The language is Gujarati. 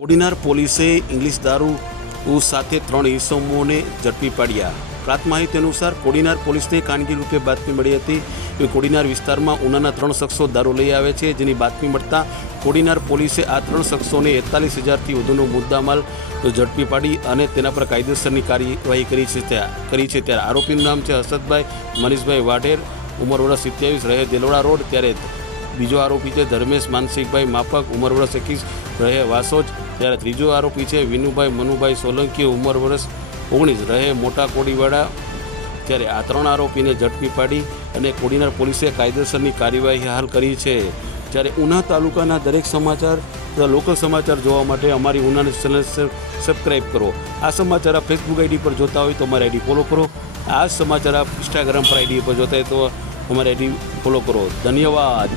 કોડીનાર પોલીસે ઇંગ્લિશ દારૂ સાથે 3 ઇસમોને ઝડપી પાડ્યા। પ્રાપ્ત માહિતી અનુસાર કોડીનાર પોલીસને ખાનગી રૂપે બાતમી મળી હતી કે કોડીનાર વિસ્તારમાં ઉનાના 3 શખ્સો દારૂ લઈ આવે છે, જેની બાતમી મળતા કોડીનાર પોલીસે આ 3 શખ્સોને 41,000થી વધુનો મુદ્દામાલ ઝડપી પાડી અને તેના પર કાયદેસરની કાર્યવાહી કરી છે। ત્યારે આરોપીનું નામ છે હર્ષદભાઈ મનીષભાઈ વાઢેર, ઉંમર વર્ષ 27, રહે દેલોડા રોડ। ત્યારે બીજો આરોપી છે ધર્મેશ માનસિકભાઈ માફક, ઉંમર વર્ષ 21, રહે વાસોજ। ત્યારે ત્રીજો આરોપી છે વિનુભાઈ મનુભાઈ સોલંકી, ઉંમર વર્ષ 19, રહે મોટા કોડીવાડા। ત્યારે આ 3 આરોપીને ઝડપી પાડી અને કોડીનાર પોલીસે કાયદેસરની કાર્યવાહી હાલ કરી છે। ત્યારે ઉના તાલુકાના દરેક સમાચાર લોકલ સમાચાર જોવા માટે અમારી ઉનાની ચેનલ સબસ્ક્રાઈબ કરો। આ સમાચાર આપ ફેસબુક આઈડી પર જોતા હોય તો અમારી આઈડી ફોલો કરો। આ સમાચાર આપ ઇન્સ્ટાગ્રામ પર આઈડી પર જોતા હોય તો અમારી આઈડી ફોલો કરો। ધન્યવાદ।